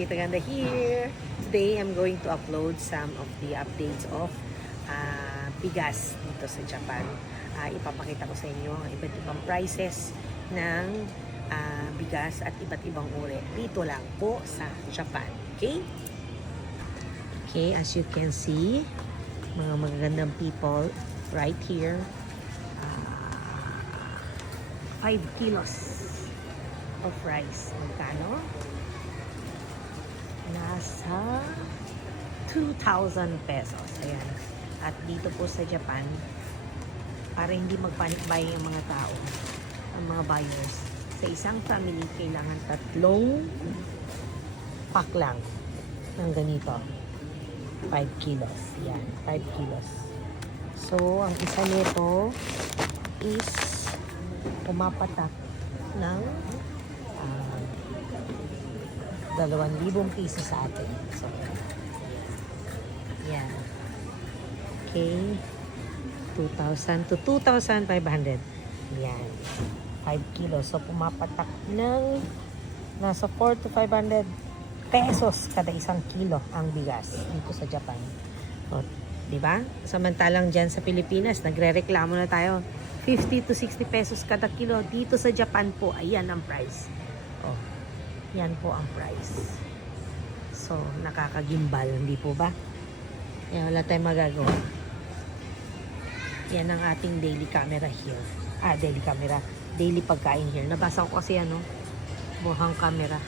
Tita Ganda here. Today, I'm going to upload some of the updates of bigas dito sa Japan. Ipapakita ko sa inyo ang iba't ibang prices ng bigas at iba't ibang uri. Dito lang po sa Japan. Okay? Okay, as you can see, mga magagandang people right here. 5 kilos of rice. Magkano? Nasa 2,000 pesos. Ayan. At dito po sa Japan, para hindi mag-panic buying ang mga tao, ang mga buyers, sa isang family, kailangan 3 pack lang ng ganito. 5 kilos. Yan. 5 kilos. So, ang isa nito is pumapatak ng 2,000 piso sa atin. So, yan. Okay. 2,000 to 2,500. Yan. 5 kilos. So, pumapatak ng nasa 4 to 500 pesos kada isang kilo ang bigas dito sa Japan. O, diba? Samantalang dyan sa Pilipinas, nagre-reklamo na tayo. 50 to 60 pesos kada kilo. Dito sa Japan po, ayan ang price. Oh, yan po ang price. So, nakakagimbal, hindi po ba? Yan, wala tayong magagawa. Yan ang ating daily camera here. Daily camera. Daily pagkain here. Nabasa ko kasi buhang camera.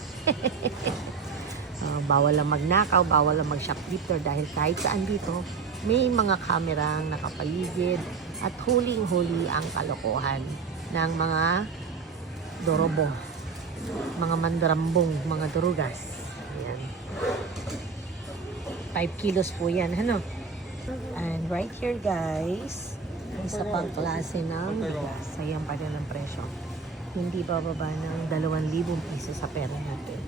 Bawal lang magnakaw, bawal lang mag-shoplifter dahil kahit saan dito, may mga kamerang nakapaligid at huling-huli ang kalokohan ng mga dorobo, mga mandarambong, mga durugas. Ayan. 5 kilos po yan, ano? And right here, guys, isa pang klase ng bigas. Ayan pa rin ang presyo. Hindi bababa ng 2,000 piso sa pera natin.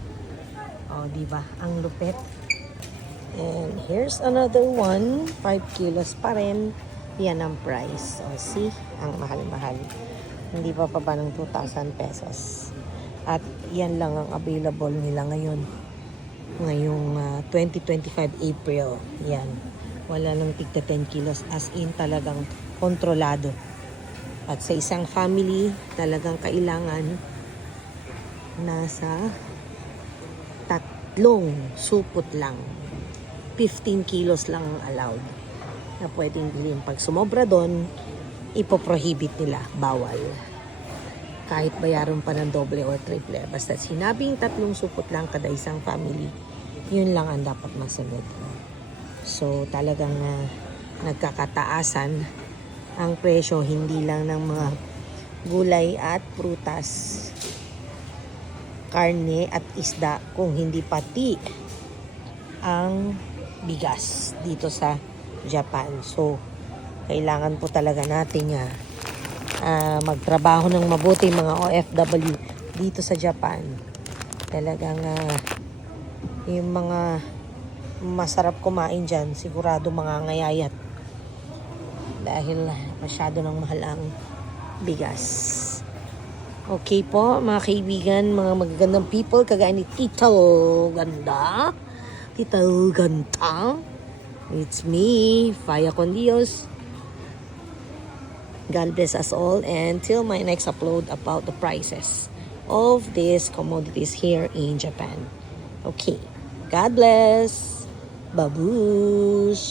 O, diba? Ang lupit. And here's another one. 5 kilos pa rin. Yan ang price. O, see? Ang mahal-mahal. Hindi pa ba ng 2,000 pesos. At yan lang ang available nila ngayon. Ngayong 2025 April. Yan. Wala lang tigta 10 kilos. As in talagang kontrolado. At sa isang family, talagang kailangan nasa 3 supot lang. 15 kilos lang allowed na pwedeng bilhin. Pag sumobra doon, ipoprohibit nila. Bawal. Kahit bayaran pa ng doble o triple. Basta sinabing 3 supot lang kada isang family, yun lang ang dapat masunod. So, talagang nagkakataasan ang presyo, hindi lang ng mga gulay at prutas, karne at isda, kung hindi pati ang bigas dito sa Japan. So, kailangan po talaga nating magtrabaho ng mabuti mga OFW dito sa Japan. Talagang yung mga masarap kumain dyan, sigurado mga ngayayat dahil masyado ng mahal ang bigas. Okay po, mga kaibigan, mga magagandang people, kagaya ni Tita Ganda. Tita Ganda. It's me, Faya Con Dios. God bless us all, and till my next upload about the prices of these commodities here in Japan. Okay. God bless. Babush.